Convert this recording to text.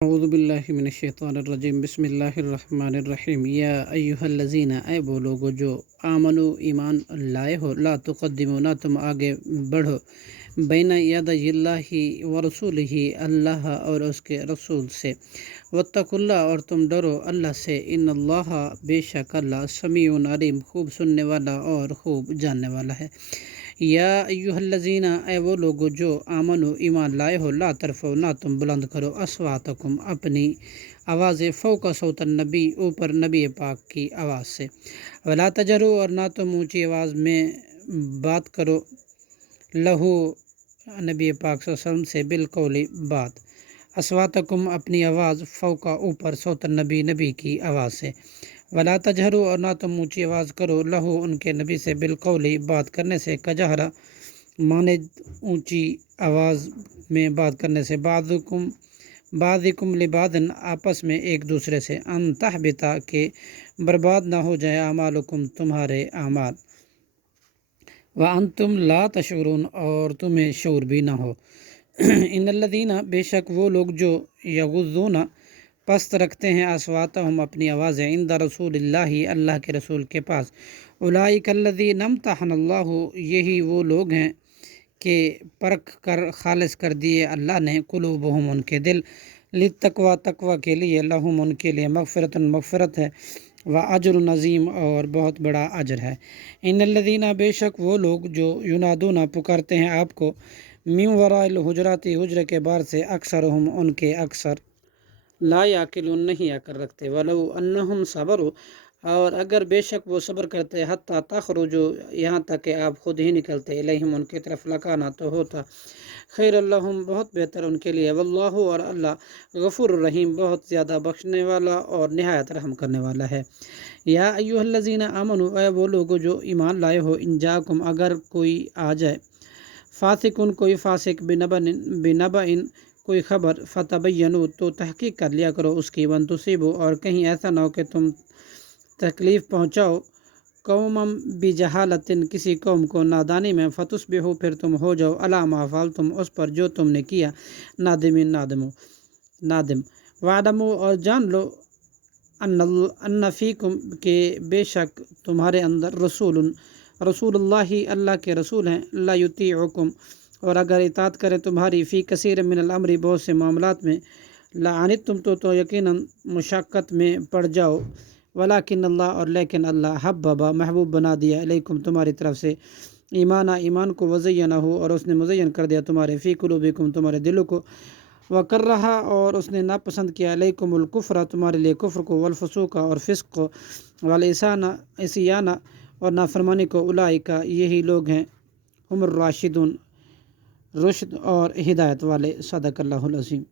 اعوذ باللہ من الشیطان الرجیم بسم اللہ الرحمن الرحیم یا ایہا الذین، اے وہ لوگو جو آمنو ایمان لائے ہو، لا تقدمو نہ تم آگے بڑھو، بین یدی اللہ و رسولہ اللہ اور اس کے رسول سے، واتقوا اللہ اور تم ڈرو اللہ سے، ان اللہ بے شک اللہ سمیع علیم خوب سننے والا اور خوب جاننے والا ہے۔ یا ایہا الذین، اے وہ لوگو جو آمنو ایمان لائے ہو، لا ترفعوا نہ تم بلند کرو اصواتکم اپنی آواز، فوق صوت النبی اوپر نبی پاک کی آواز سے، ولا تجہروا اور نہ تم اونچی آواز میں بات کرو، لہو نبی پاک صلی اللہ علیہ وسلم سے، بالقول بات، اصواتکم اپنی آواز، فوق اوپر، صوت النبی نبی کی آواز سے، ولا تجہروا اور نہ تم اونچی آواز کرو، لہو ان کے نبی سے، بالقول بات کرنے سے، کجہر مانے اونچی آواز میں بات کرنے سے، بعضکم لبعض آپس میں ایک دوسرے سے، ان تحبط کہ برباد نہ ہو جائے، اعمالکم تمہارے اعمال، وانتم لا تشعرون اور تمہیں شعور بھی نہ ہو۔ ان الذین، بے شک وہ لوگ جو یغضون پست رکھتے ہیں، اصواتہم اپنی آوازیں، عند رسول اللہ اللہ کے رسول کے پاس، اولئک الذین امتحن اللہ، یہی وہ لوگ ہیں کہ پرکھ کر خالص کر دیے اللہ نے، قلوبہم ان کے دل، للتقوی تقوی کے لیے، لہم ان کے لیے مغفرۃ مغفرت ہے، واجر عظیم اور بہت بڑا اجر ہے۔ ان الذین، بے شک وہ لوگ جو ینادون پکارتے ہیں آپ کو، من وراء الحجرات حجرے کے باہر سے، اکثرہم ان کے اکثر، لا یعقلون نہیں عقل رکھتے، ولو انہم صبروا اور اگر بے شک وہ صبر کرتے، حتی تخرجوا یہاں تک کہ آپ خود ہی نکلتے، الیہم ان کی طرف، لکانا تو ہوتا، خیر لہم بہت بہتر ان کے لیے، واللہ اور اللہ، غفور الرحیم بہت زیادہ بخشنے والا اور نہایت رحم کرنے والا ہے۔ یا ایہا الذین آمنوا، اے وہ لوگو جو ایمان لائے ہو، ان جاءکم اگر کوئی آ جائے، فاسقن کوئی فاسق، بنبأ کوئی خبر، فتبینوا تو تحقیق کر لیا کرو اس کی، وان تصیبوا اور کہیں ایسا نہ ہو کہ تم تکلیف پہنچاؤ، قوما بجہالۃ کسی قوم کو نادانی میں، فتصبحوا پھر تم ہو جاؤ، علی ما فعلتم اس پر جو تم نے کیا، نادمین نادم، واعلموا اور جان لو، ان فیکم کہ بے شک تمہارے اندر، رسول اللہ اللہ کے رسول ہیں، لا یطیعکم اور اگر اطاعت کرے تمہاری، فی کثیر من الامر بہت سے معاملات میں، لعنتم تو یقیناً مشقت میں پڑ جاؤ، ولیکن اللہ اور لیکن اللہ، حبب محبوب بنا دیا، الیکم تمہاری طرف سے، ایمان کو، وزینہ اور اس نے مزین کر دیا تمہارے، فی قلوبکم تمہارے دلوں کو، وکرہ اور اس نے ناپسند کیا، علیکم الکفر تمہارے لیے کفر کو، والفسوق اور فسق کو، والعصیان اور نافرمانی کو، اولئک یہی لوگ ہیں، ہم الراشدون رشد اور ہدایت والے، صدق اللہ العظیم۔